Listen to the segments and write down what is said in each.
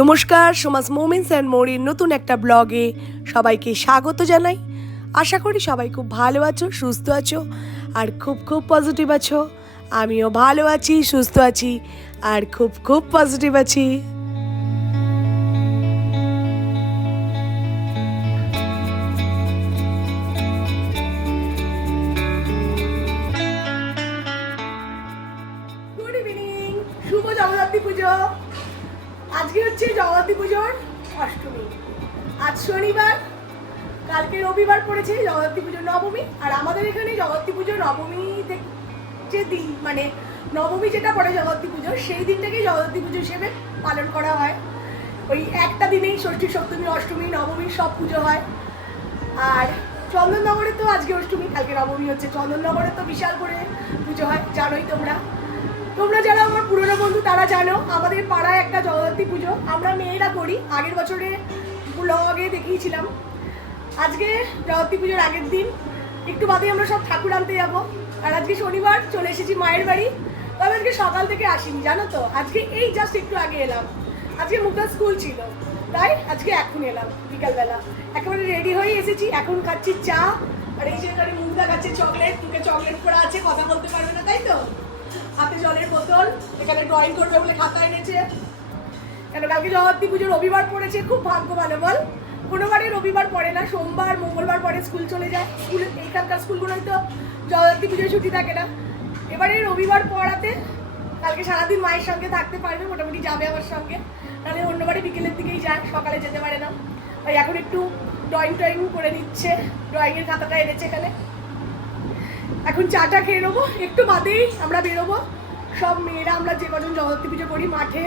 নমস্কার, সমাজ moments and মোরের নতুন একটা ব্লগে সবাইকে স্বাগত জানাই। আশা করি সবাই খুব ভালো আছো, সুস্থ আছো আর খুব খুব পজিটিভ আছো। আমিও ভালো আছি, সুস্থ আছি আর খুব খুব পজিটিভ আছি। গুড ইভিনিং, শুভ জগদ্ধাত্রী পুজো। আজকে হচ্ছে জগদ্ধাত্রী পুজোর অষ্টমী। আজ শনিবার, কালকে রবিবার পড়েছে জগদ্ধাত্রী পুজোর নবমী। আর আমাদের এখানে জগদ্ধাত্রী পুজোর নবমী যে দিন, মানে নবমী যেটা পড়ে জগদ্ধাত্রী পুজো, সেই দিনটাকেই জগদ্ধাত্রী পুজো হিসেবে পালন করা হয়। ওই একটা দিনেই ষষ্ঠী, সপ্তমী, অষ্টমী, নবমীর সব পুজো হয়। আর চন্দননগরে তো আজকে অষ্টমী, কালকে নবমী হচ্ছে। চন্দননগরে তো বিশাল করে পুজো হয়, জানোই তোমরা। তোমরা যারা আমার পুরনো বন্ধু তারা জানো, আমাদের পাড়ায় একটা জগদ্ধাত্রী পুজো আমরা মেয়েরা করি। আগের বছরে ব্লগে দেখিয়েছিলাম। আজকে জগদ্ধাত্রী পুজোর আগের দিন, একটু বাদেই আমরা সব ঠাকুর আনতে যাবো। আর আজকে শনিবার, চলে এসেছি মায়ের বাড়ি। তবে আজকে সকাল থেকে আসিনি, জানো তো। আজকে এই জাস্ট একটু আগে এলাম। আজকে মুখটা স্কুল ছিল, তাই আজকে এখন এলাম বিকালবেলা। একেবারে রেডি হয়ে এসেছি, এখন খাচ্ছি চা। আর এই যে এখানে মুখটা খাচ্ছে চকলেট, মুখে চকলেট করা আছে, কথা বলতে পারবে না তাই তো। হাতে জলের বোতল, এখানে ড্রয়িং করবে বলে খাতা এনেছে। কেন কালকে জগদ্ধাত্রী পুজো রবিবার পড়েছে, খুব ভাগ্য ভালো বল। কোনোবারই রবিবার পড়ে না, সোমবার মঙ্গলবার পরে স্কুল চলে যায়। স্কুল, এইখানকার স্কুলগুলোই তো জগদ্ধাত্রী পুজোয় ছুটি থাকে না। এবারে রবিবার পড়াতে কালকে সারাদিন মায়ের সঙ্গে থাকতে পারবে, মোটামুটি যাবে আমার সঙ্গে। তাহলে অন্যবারই বিকেলের দিকেই যায়, সকালে যেতে পারে না। তাই এখন একটু ড্রয়িং করে নিচ্ছে, ড্রয়িংয়ের খাতাটা এনেছে এখানে। এখন চাটা খেয়ে নেবো, একটু বাদেই আমরা বেরোবো। সব মেয়েরা আমরা যে কজন জগদ্ধাত্রী পুজো করি মাঠে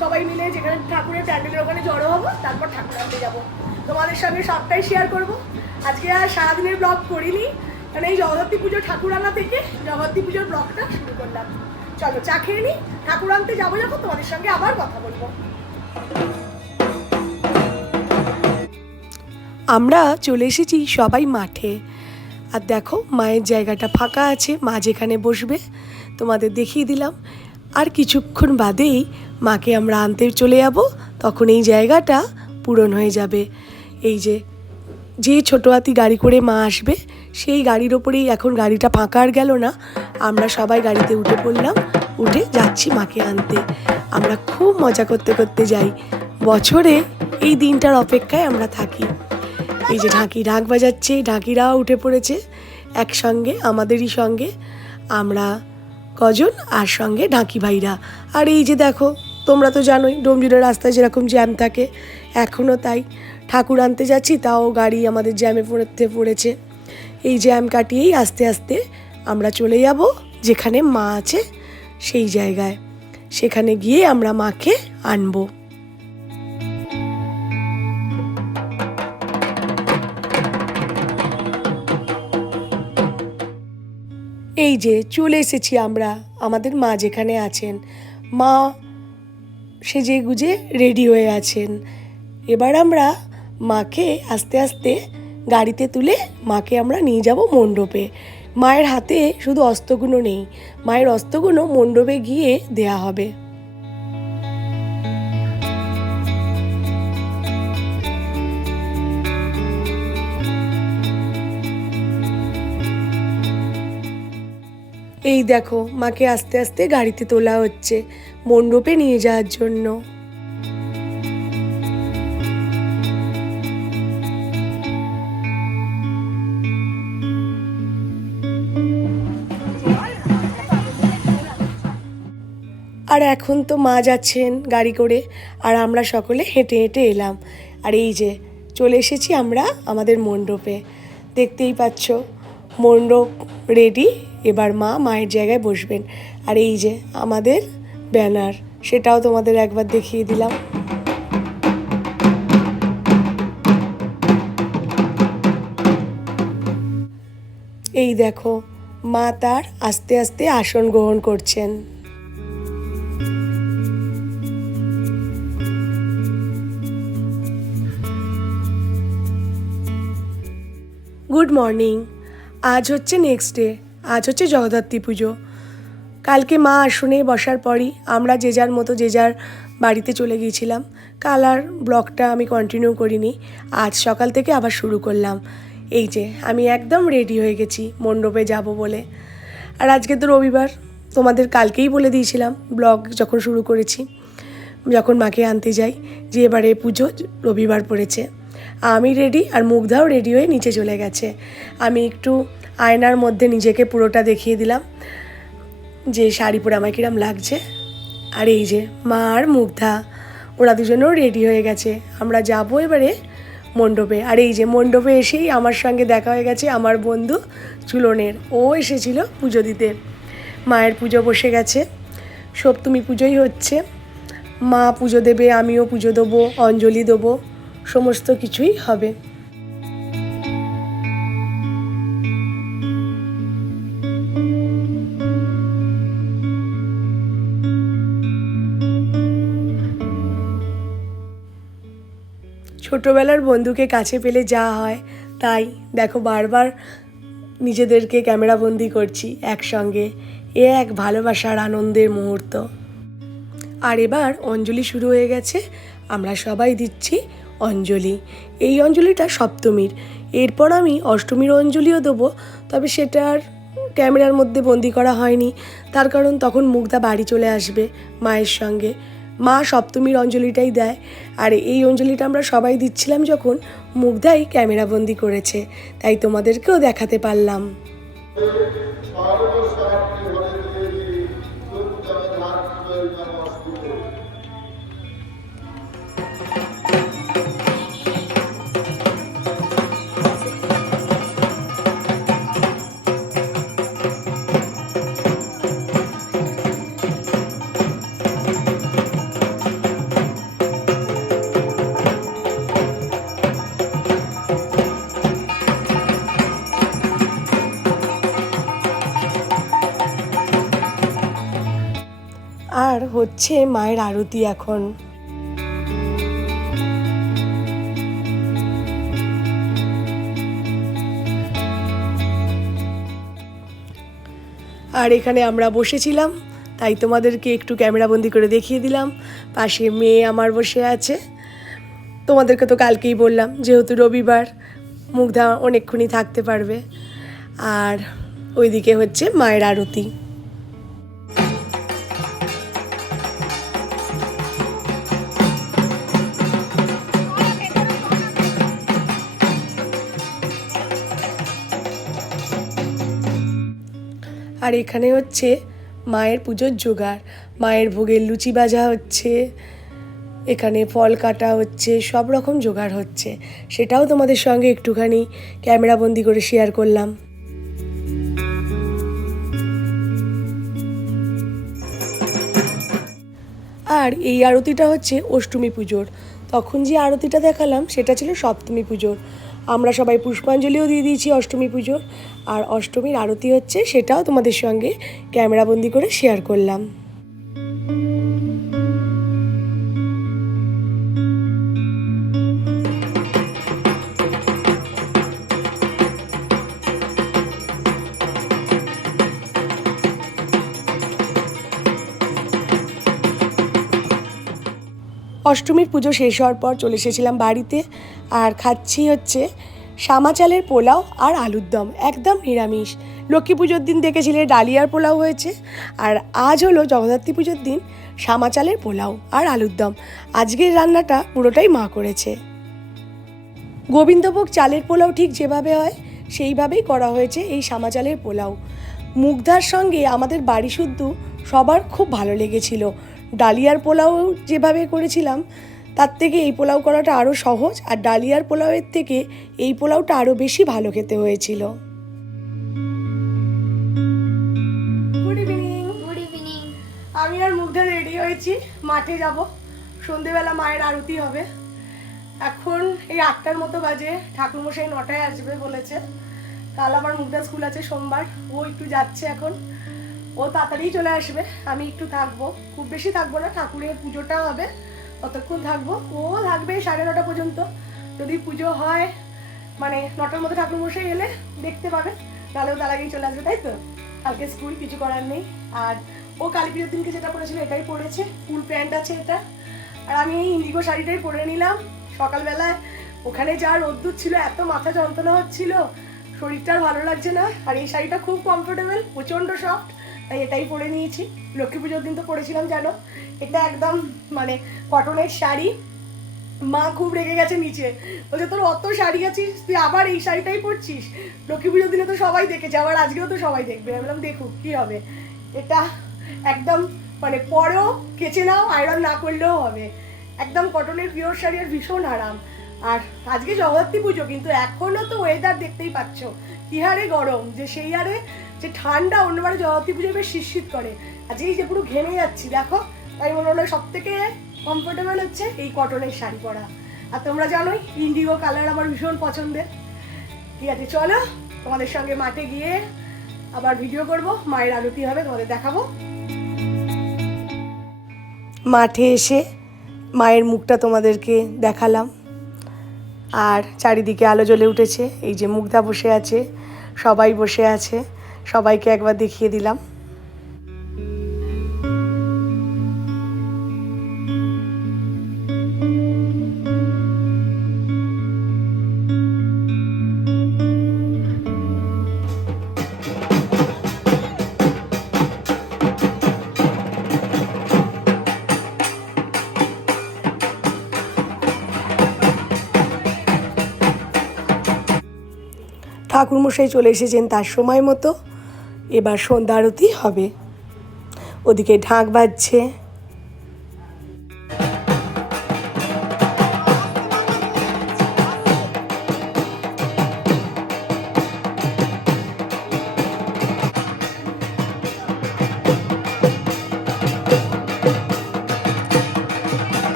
সবাই মিলে, যেখানে ঠাকুরের প্যান্ডেলের ওখানে জড়ো হবো, তারপর ঠাকুর আনতে যাবো। তোমাদের সঙ্গে সবটাই শেয়ার করবো। আজকে আর সারাদিনের ব্লগ করিনি, কারণ এই জগদ্ধাত্রী পুজো ঠাকুর আনা থেকে জগদ্ধাত্রী পুজোর ব্লগটা শুরু করলাম। চলো চা খেয়ে নিই, ঠাকুর আনতে যাবো যখন তোমাদের সঙ্গে আবার কথা বলবো। আমরা চলে এসেছি সবাই মাঠে। আর দেখো মায়ের জায়গাটা ফাঁকা আছে, মা যেখানে বসবে তোমাদের দেখিয়ে দিলাম। আর কিছুক্ষণ বাদেই মাকে আমরা আনতে চলে যাব, তখন এই জায়গাটা পূরণ হয়ে যাবে। এই যে ছোটো হাতি গাড়ি করে মা আসবে, সেই গাড়ির ওপরেই এখন গাড়িটা ফাঁকা আর গেল না। আমরা সবাই গাড়িতে উঠে পড়লাম, উঠে যাচ্ছি মাকে আনতে। আমরা খুব মজা করতে করতে যাই, বছরে এই দিনটার অপেক্ষায় আমরা থাকি। এই যে ঢাকি ঢাক বাজাচ্ছে, ঢাকিরাও উঠে পড়েছে একসঙ্গে, আমাদেরই সঙ্গে। আমরা কজন আর সঙ্গে ঢাকি ভাইরা। আর এই যে দেখো, তোমরা তো জানোই ডোমজুড়ের রাস্তায় যেরকম জ্যাম থাকে, এখনও তাই। ঠাকুর আনতে যাচ্ছি, তাও গাড়ি আমাদের জ্যামে পড়েছে। এই জ্যাম কাটিয়েই আস্তে আস্তে আমরা চলে যাব যেখানে মা আছে সেই জায়গায়। সেখানে গিয়ে আমরা মাকে আনবো। এই যে চলে এসেছি আমরা আমাদের মা যেখানে আছেন। মা সেজে গুজে রেডি হয়ে আছেন। এবার আমরা মাকে আস্তে আস্তে গাড়িতে তুলে মাকে আমরা নিয়ে যাব মণ্ডপে। মায়ের হাতে শুধু অস্তগুলো নেই, মায়ের অস্তগুলো মণ্ডপে গিয়ে দেয়া হবে। এই দেখো মাকে আস্তে আস্তে গাড়িতে তোলা হচ্ছে মণ্ডপে নিয়ে যাওয়ার জন্য। আর এখন তো মা যাচ্ছেন গাড়ি করে, আর আমরা সকলে হেঁটে হেঁটে এলাম। আর এই যে চলে এসেছি আমরা আমাদের মণ্ডপে। দেখতেই পাচ্ছ মণ্ডপ রেডি, এবার মা মায়ের জায়গায় বসবেন। আর এই যে আমাদের ব্যানার, সেটাও তোমাদের একবার দেখিয়ে দিলাম। এই দেখো মা তার আস্তে আস্তে আসন গ্রহণ করছেন। Good morning. আজ হচ্ছে নেক্সট ডে, আজ হচ্ছে জগদ্ধাত্রী পুজো। কালকে মা আসনে বসার পরই আমরা যে যার মতো যে যার বাড়িতে চলে গিয়েছিলাম। কাল আর ব্লগটা আমি কন্টিনিউ করিনি, আজ সকাল থেকে আবার শুরু করলাম। এই যে আমি একদম রেডি হয়ে গেছি মণ্ডপে যাব বলে। আর আজকে তো রবিবার, তোমাদের কালকেই বলে দিয়েছিলাম ব্লগ যখন শুরু করেছি, যখন মাকে আনতে যাই, যে এবারে পুজো রবিবার পড়েছে। আমি রেডি আর মুগ্ধাও রেডি হয়ে নিচে চলে গেছে। আমি একটু আয়নার মধ্যে নিজেকে পুরোটা দেখিয়ে দিলাম যে শাড়ি পরে আমার কিরম লাগছে। আর এই যে মা আর মুগ্ধা, ওরা দুজনেও রেডি হয়ে গেছে। আমরা যাবো এবারে মণ্ডপে। আর এই যে মণ্ডপে এসেই আমার সঙ্গে দেখা হয়ে গেছে আমার বন্ধু চুলনের, ও এসেছিল পুজো দিতে। মায়ের পুজো বসে গেছে, সপ্তমী পুজোই হচ্ছে। মা পুজো দেবে, আমিও পুজো দেবো, অঞ্জলি দেবো, সমস্ত কিছুই হবে। ছোটোবেলার বন্ধুকে কাছে পেলে যা হয় তাই, দেখো বারবার নিজেদেরকে ক্যামেরাবন্দি করছি একসঙ্গে। এ এক ভালোবাসার আনন্দের মুহূর্ত। আর এবার অঞ্জলি শুরু হয়ে গেছে, আমরা সবাই দিচ্ছি অঞ্জলি। এই অঞ্জলিটা সপ্তমীর, এরপর আমি অষ্টমীর অঞ্জলিও দেবো, তবে সেটা আর ক্যামেরার মধ্যে বন্দি করা হয়নি, তার কারণ তখন মুগ্ধা বাড়ি চলে আসবে মায়ের সঙ্গে। মা সপ্তমীর অঞ্জলিটাই দেয়, আর এই অঞ্জলিটা আমরা সবাই দিচ্ছিলাম যখন মুগ্ধাই ক্যামেরাবন্দি করেছে, তাই তোমাদেরকেও দেখাতে পারলাম। আর হচ্ছে মায়ের আরতি এখন। আর এখানে আমরা বসেছিলাম, তাই তোমাদেরকে একটু ক্যামেরাবন্দি করে দেখিয়ে দিলাম। পাশে মেয়ে আমার বসে আছে। তোমাদেরকে তো কালকেই বললাম যেহেতু রবিবার মুগ্ধা অনেকক্ষণই থাকতে পারবে। আর ওইদিকে হচ্ছে মায়ের আরতি। আর এখানে হচ্ছে মায়ের পুজোর জোগাড়, মায়ের ভোগের লুচি ভাজা হচ্ছে, এখানে ফল কাটা হচ্ছে, সব রকম জোগাড় হচ্ছে। সেটাও তোমাদের সঙ্গে একটুখানি ক্যামেরাবন্দি করে শেয়ার করলাম। আর এই আরতিটা হচ্ছে অষ্টমী পুজোর, তখন যে আরতিটা দেখালাম সেটা ছিল সপ্তমী পুজোর। আমরা সবাই পুষ্পাঞ্জলিও দিয়ে দিয়েছি অষ্টমী পুজোর, আর অষ্টমীর আরতি হচ্ছে সেটাও তোমাদের সঙ্গে ক্যামেরাবন্দি করে শেয়ার করলাম। অষ্টমীর পুজো শেষ হওয়ার পর চলে এসেছিলাম বাড়িতে, আর খাচ্ছি হচ্ছে সামা চালের পোলাও আর আলুর দম, একদম নিরামিষ। লক্ষ্মী পুজোর দিন দেখেছিলে ডালিয়ার পোলাও হয়েছে, আর আজ হলো জগদ্ধাত্রী পুজোর দিন সামা চালের পোলাও আর আলুর দম। আজকের রান্নাটা পুরোটাই মা করেছে। গোবিন্দভোগ চালের পোলাও ঠিক যেভাবে হয় সেইভাবেই করা হয়েছে এই সামা চালের পোলাও। মুগ্ধার সঙ্গে আমাদের বাড়ি শুদ্ধ সবার খুব ভালো লেগেছিল। ডালিয়ার পোলাও যেভাবে করেছিলাম তার থেকে এই পোলাও করাটা আরও সহজ, আর ডালিয়ার পোলাওয়ের থেকে এই পোলাওটা আরও বেশি ভালো খেতে হয়েছিল। Good evening. Good evening. আমি আর মুগ্ধা রেডি হয়েছি, মাঠে যাব, সন্ধেবেলা মায়ের আরতি হবে। এখন এই 8টার মতো বাজে, ঠাকুরমশাই 9টায় আসবে বলেছে। কাল আবার মুগ্ধা স্কুল আছে সোমবার, ও একটু যাচ্ছে এখন, ও তাড়াতাড়ি চলে আসবে। আমি একটু থাকবো, খুব বেশি থাকবো না, ঠাকুরের পুজোটা হবে ততক্ষণ থাকবো। ও থাকবে 9:30 পর্যন্ত। যদি পুজো হয় মানে 9টার মধ্যে ঠাকুরমশাই এলে দেখতে পাবে, তাহলেও তার আগেই চলে আসবে, তাই তো? কালকে স্কুল, কিছু করার নেই। আর ও কালী পুজোর দিনকে যেটা পরেছিল এটাই পরেছে, ফুল প্যান্ট আছে এটা। আর আমি এই ইন্ডিগো শাড়িটাই পরে নিলাম। সকালবেলায় ওখানে যা রোদ্দুর ছিল, এত মাথা যন্ত্রণা হচ্ছিল, শরীরটা আর ভালো লাগছে না। আর এই শাড়িটা খুব কমফোর্টেবল, প্রচণ্ড সফট, তাই এটাই পরে নিয়েছি। লক্ষ্মী পুজোর দিন তো পরেছিলাম জানো, এটা একদম মানে কটনের শাড়ি। মা খুব রেগে গেছে নিচে, বলছে তোর অত শাড়ি আছিস, তুই আবার এই শাড়িটাই পরছিস, লক্ষ্মী পুজোর দিনে তো সবাই দেখেছে, আবার আজকেও তো সবাই দেখবে। আমি বললাম দেখুক কী হবে, এটা একদম মানে পরেও কেচে নাও, আয়রন না করলেও হবে, একদম কটনের পিওর শাড়ি, আর ভীষণ আরাম। আর আজকে জগদ্ধাত্রী পুজো, কিন্তু এখনও তো ওয়েদার দেখতেই পাচ্ছ কী হারে গরম, যে সেই হারে যে ঠান্ডা। অন্যবারে জগদ্ধাত্রী পুজো বেশ শীত করে, আজকে এই যে পুরো ঘেমে যাচ্ছি দেখো। তাই মনে হলো সব থেকে কমফোর্টেবল হচ্ছে এই কটনের শাড়ি পরা। আর তোমরা জানোই ইন্ডিগো কালার আমার ভীষণ পছন্দের। ঠিক আছে, চলো তোমাদের সঙ্গে মাঠে গিয়ে আবার ভিডিও করব, মায়ের আরতি হবে, তোমাদের দেখাবো। মাঠে এসে মায়ের মুখটা তোমাদেরকে দেখালাম, আর চারিদিকে আলো জ্বলে উঠেছে। এই যে মুগ্ধা বসে আছে, সবাই বসে আছে, সবাইকে একবার দেখিয়ে দিলাম। ঠাকুরমশাই চলে এসেছেন তার সময় মতো, এবার সন্ধ্যা আরতি হবে। ওদিকে ঢাক বাজছে।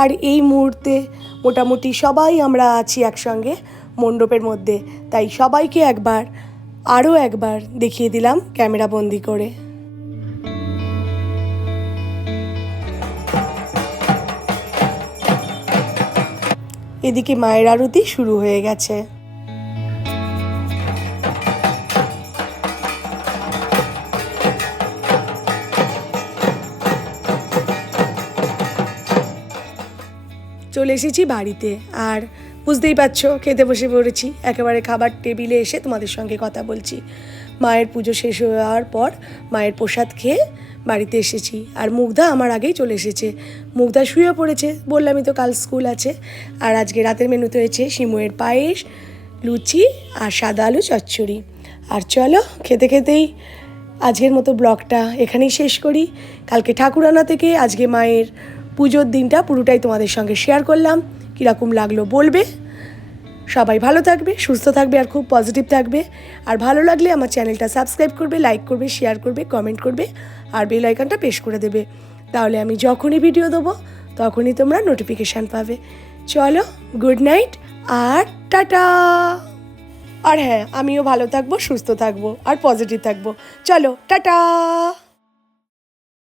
আর এই মুহূর্তে মোটামুটি সবাই আমরা আছি একসঙ্গে মণ্ডপের মধ্যে, তাই সবাইকে আরও একবার দেখিয়ে দিলাম ক্যামেরা বন্দি করে। এদিকে মায়ের আরতি শুরু হয়ে গেছে। চলে এসেছি বাড়িতে, আর বুঝতেই পারছো খেতে বসে পড়েছি। একেবারে খাবার টেবিলে এসে তোমাদের সঙ্গে কথা বলছি। মায়ের পুজো শেষ হওয়ার পর মায়ের প্রসাদ খেয়ে বাড়িতে এসেছি। আর মুগ্ধা আমার আগেই চলে এসেছে। মুগ্ধা শুয়ে পড়েছে, বললামই তো কাল স্কুল আছে। আর আজকে রাতের মেনুতে হয়েছে সিমুয়ের পায়েস, লুচি আর সাদা আলু চচ্চড়ি। আর চলো খেতে খেতেই আজকের মতো ব্লগটা এখানেই শেষ করি। কালকে ঠাকুরানা থেকে আজকে মায়ের পুজোর দিনটা পুরোটাই তোমাদের সঙ্গে শেয়ার করলাম। কীরকম লাগলো বলবে। সবাই ভালো থাকবে, সুস্থ থাকবে, আর খুব পজিটিভ থাকবে। আর ভালো লাগলে আমার চ্যানেলটা সাবস্ক্রাইব করবে, লাইক করবে, শেয়ার করবে, কমেন্ট করবে, আর বেল আইকনটা প্রেস করে দেবে। তাহলে আমি যখনই ভিডিও দেবো তখনই তোমরা নোটিফিকেশান পাবে। চলো, গুড নাইট আর টাটা। আর হ্যাঁ, আমিও ভালো থাকবো, সুস্থ থাকবো, আর পজিটিভ থাকবো। চলো, টাটা।